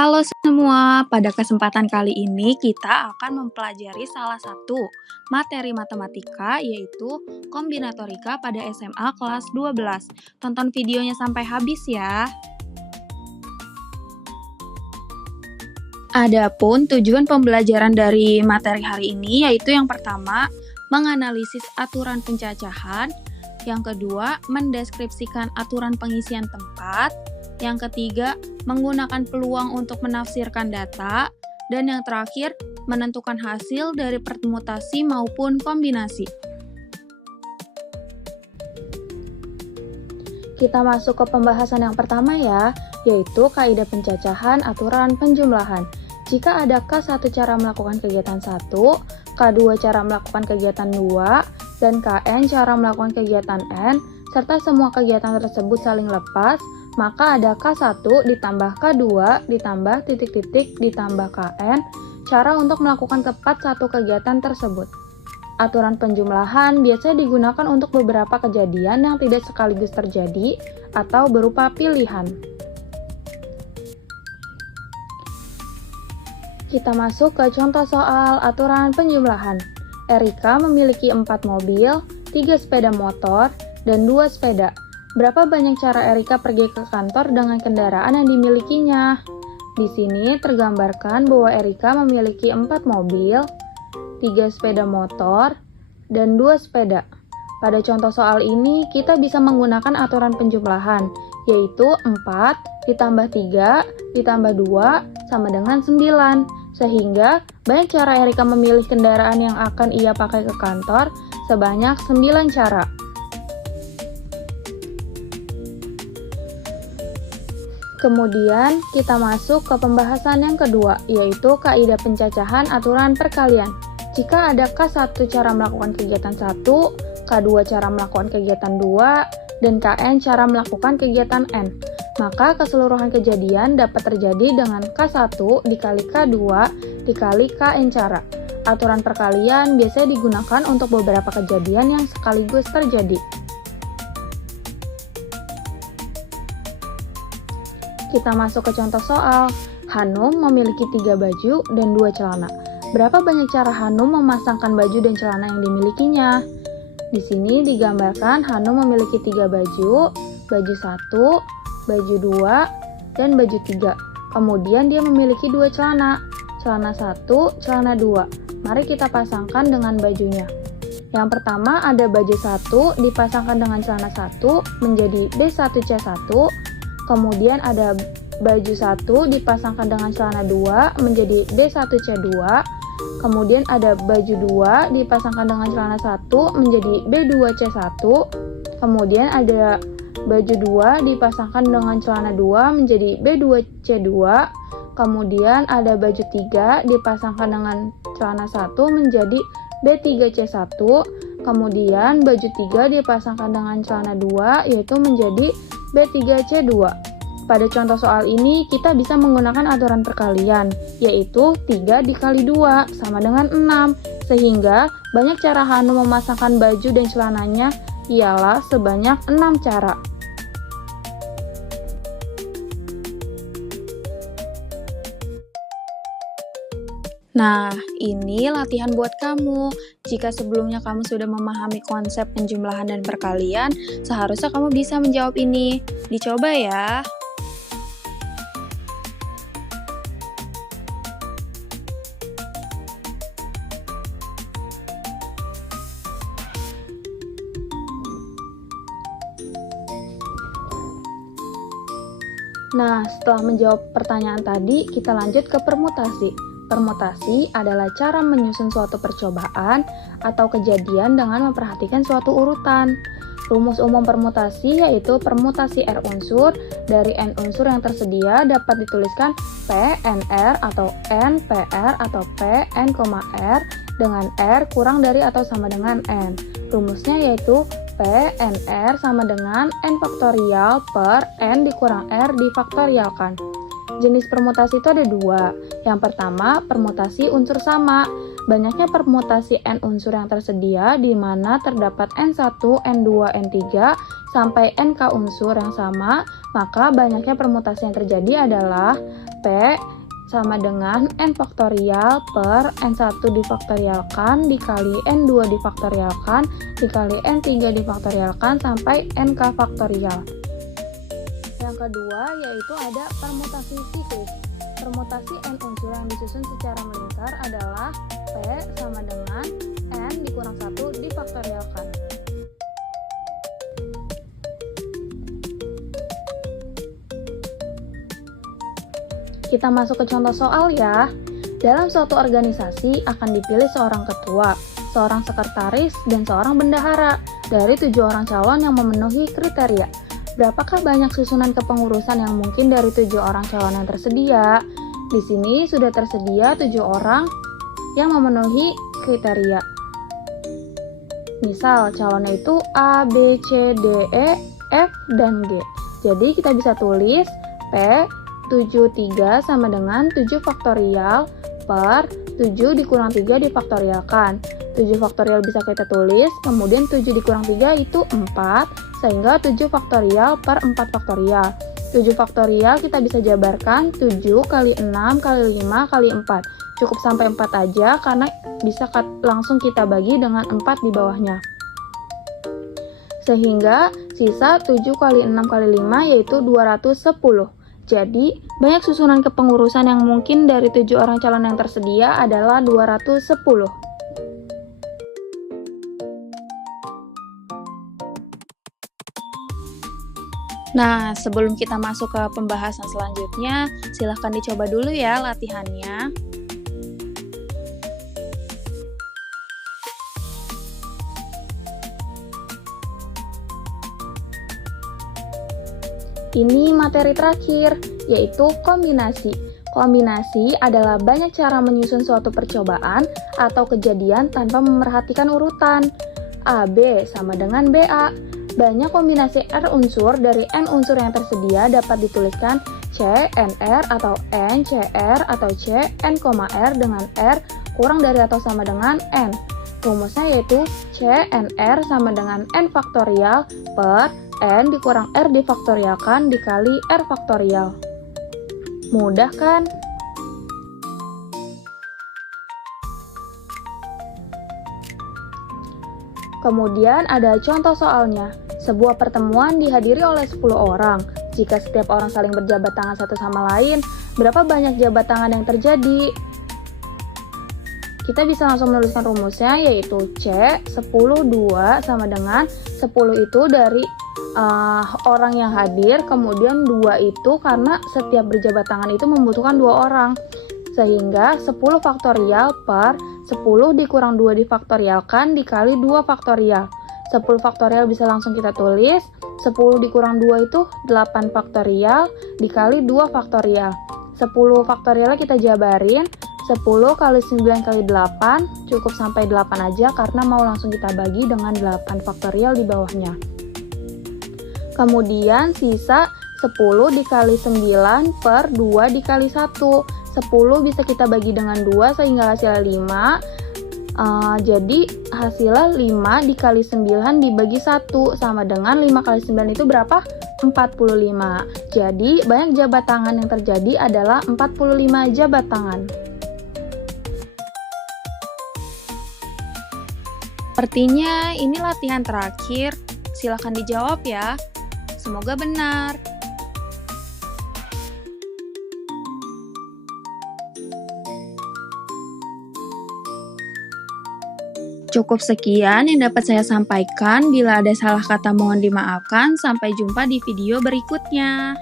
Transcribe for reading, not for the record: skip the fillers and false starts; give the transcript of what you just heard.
Halo semua, pada kesempatan kali ini kita akan mempelajari salah satu materi matematika yaitu kombinatorika pada SMA kelas 12. Tonton videonya sampai habis ya. Adapun tujuan pembelajaran dari materi hari ini yaitu yang pertama, menganalisis aturan pencacahan, yang kedua, mendeskripsikan aturan pengisian tempat, yang ketiga, menggunakan peluang untuk menafsirkan data, dan yang terakhir, menentukan hasil dari permutasi maupun kombinasi. Kita masuk ke pembahasan yang pertama ya, yaitu kaidah pencacahan aturan penjumlahan. Jika ada K1 cara melakukan kegiatan 1, K2 cara melakukan kegiatan 2, dan Kn cara melakukan kegiatan N, serta semua kegiatan tersebut saling lepas, maka ada K1 ditambah K2 ditambah titik-titik ditambah Kn cara untuk melakukan tepat satu kegiatan tersebut. Aturan penjumlahan biasanya digunakan untuk beberapa kejadian yang tidak sekaligus terjadi atau berupa pilihan. Kita masuk ke contoh soal aturan penjumlahan. Erika memiliki 4 mobil, 3 sepeda motor, dan 2 sepeda. Berapa banyak cara Erika pergi ke kantor dengan kendaraan yang dimilikinya? Di sini tergambarkan bahwa Erika memiliki 4 mobil, 3 sepeda motor, dan 2 sepeda. Pada contoh soal ini, kita bisa menggunakan aturan penjumlahan, yaitu 4 ditambah 3 ditambah 2 sama dengan 9. Sehingga banyak cara Erika memilih kendaraan yang akan ia pakai ke kantor sebanyak 9 cara. Kemudian kita masuk ke pembahasan yang kedua, yaitu kaidah pencacahan aturan perkalian. Jika ada K1 cara melakukan kegiatan 1, K2 cara melakukan kegiatan 2, dan Kn cara melakukan kegiatan N, maka keseluruhan kejadian dapat terjadi dengan K1 dikali K2 dikali Kn cara. Aturan perkalian biasanya digunakan untuk beberapa kejadian yang sekaligus terjadi. Kita masuk ke contoh soal. Hanum memiliki 3 baju dan 2 celana. Berapa banyak cara Hanum memasangkan baju dan celana yang dimilikinya? Di sini digambarkan Hanum memiliki 3 baju 1, baju 2, dan baju 3. Kemudian dia memiliki 2 celana 1, celana 2. Mari kita pasangkan dengan bajunya. Yang pertama ada baju 1 dipasangkan dengan celana 1 menjadi B1C1. Kemudian ada baju 1 dipasangkan dengan celana 2 menjadi B1C2. Kemudian ada baju 2 dipasangkan dengan celana 1 menjadi B2C1. Kemudian ada baju 2 dipasangkan dengan celana 2 menjadi B2C2. Kemudian ada baju 3 dipasangkan dengan celana 1 menjadi B3C1. Kemudian baju 3 dipasangkan dengan celana 2 yaitu menjadi B3C2. Pada contoh soal ini kita bisa menggunakan aturan perkalian, yaitu 3 dikali 2 sama dengan 6, sehingga banyak cara Hanum memasangkan baju dan celananya ialah sebanyak 6 cara. Nah, ini latihan buat kamu. Jika sebelumnya kamu sudah memahami konsep penjumlahan dan perkalian, seharusnya kamu bisa menjawab ini. Dicoba ya. Nah, setelah menjawab pertanyaan tadi, kita lanjut ke permutasi. Permutasi adalah cara menyusun suatu percobaan atau kejadian dengan memperhatikan suatu urutan. Rumus umum permutasi yaitu permutasi R unsur dari N unsur yang tersedia dapat dituliskan P NR atau N PR atau P N, R dengan R kurang dari atau sama dengan N. Rumusnya yaitu P NR sama dengan N faktorial per N dikurang R difaktorialkan. Jenis permutasi itu ada 2. Yang pertama, permutasi unsur sama. Banyaknya permutasi N unsur yang tersedia di mana terdapat N1, N2, N3 sampai NK unsur yang sama, maka banyaknya permutasi yang terjadi adalah P sama dengan N faktorial per N1 difaktorialkan dikali N2 difaktorialkan dikali N3 difaktorialkan sampai NK faktorial. Yang kedua yaitu ada permutasi siklis. Permutasi N unsur yang disusun secara melingkar adalah P sama dengan N dikurang 1 difaktorialkan. Kita masuk ke contoh soal ya. Dalam suatu organisasi akan dipilih seorang ketua, seorang sekretaris, dan seorang bendahara dari 7 orang calon yang memenuhi kriteria. Berapakah banyak susunan kepengurusan yang mungkin dari 7 orang calon yang tersedia? Di sini sudah tersedia 7 orang yang memenuhi kriteria. Misal calonnya itu A, B, C, D, E, F, dan G. Jadi kita bisa tulis P 73 sama dengan 7 faktorial per 7 dikurang 3 difaktorialkan. 7 faktorial bisa kita tulis, kemudian 7 dikurang 3 itu 4, sehingga 7 faktorial per 4 faktorial. 7 faktorial kita bisa jabarkan 7 kali 6 kali 5 kali 4. Cukup sampai 4 aja karena bisa langsung kita bagi dengan 4 di bawahnya. Sehingga sisa 7 kali 6 kali 5 yaitu 210. Jadi, banyak susunan kepengurusan yang mungkin dari 7 orang calon yang tersedia adalah 210. Nah, sebelum kita masuk ke pembahasan selanjutnya, silahkan dicoba dulu ya latihannya. Ini materi terakhir, yaitu kombinasi. Kombinasi adalah banyak cara menyusun suatu percobaan atau kejadian tanpa memerhatikan urutan. AB sama dengan BA. Banyak kombinasi R unsur dari N unsur yang tersedia dapat dituliskan C, NR atau N, CR atau C, N, R dengan R kurang dari atau sama dengan N. Rumusnya yaitu C, NR sama dengan N faktorial per N dikurang R difaktorialkan dikali R faktorial. Mudah kan? Kemudian ada contoh soalnya. Sebuah pertemuan dihadiri oleh 10 orang. Jika setiap orang saling berjabat tangan satu sama lain, berapa banyak jabat tangan yang terjadi? Kita bisa langsung menuliskan rumusnya yaitu C 10 2 sama dengan 10 itu dari orang yang hadir, kemudian 2 itu karena setiap berjabat tangan itu membutuhkan 2 orang. Sehingga 10 faktorial per 10 dikurang 2 difaktorialkan dikali 2 faktorial. 10 faktorial bisa langsung kita tulis, 10 dikurang 2 itu 8 faktorial dikali 2 faktorial. 10 faktorialnya kita jabarin, 10 kali 9 kali 8 cukup sampai 8 aja karena mau langsung kita bagi dengan 8 faktorial di bawahnya. Kemudian sisa 10 dikali 9 per 2 dikali 1. 10 bisa kita bagi dengan 2 sehingga hasilnya 5. Jadi hasilnya 5 dikali 9 dibagi 1 sama dengan 5 kali 9 itu berapa? 45. Jadi banyak jabat tangan yang terjadi adalah 45 jabat tangan. Sepertinya ini latihan terakhir. Silakan dijawab ya. Semoga benar. Cukup sekian yang dapat saya sampaikan. Bila ada salah kata mohon dimaafkan. Sampai jumpa di video berikutnya.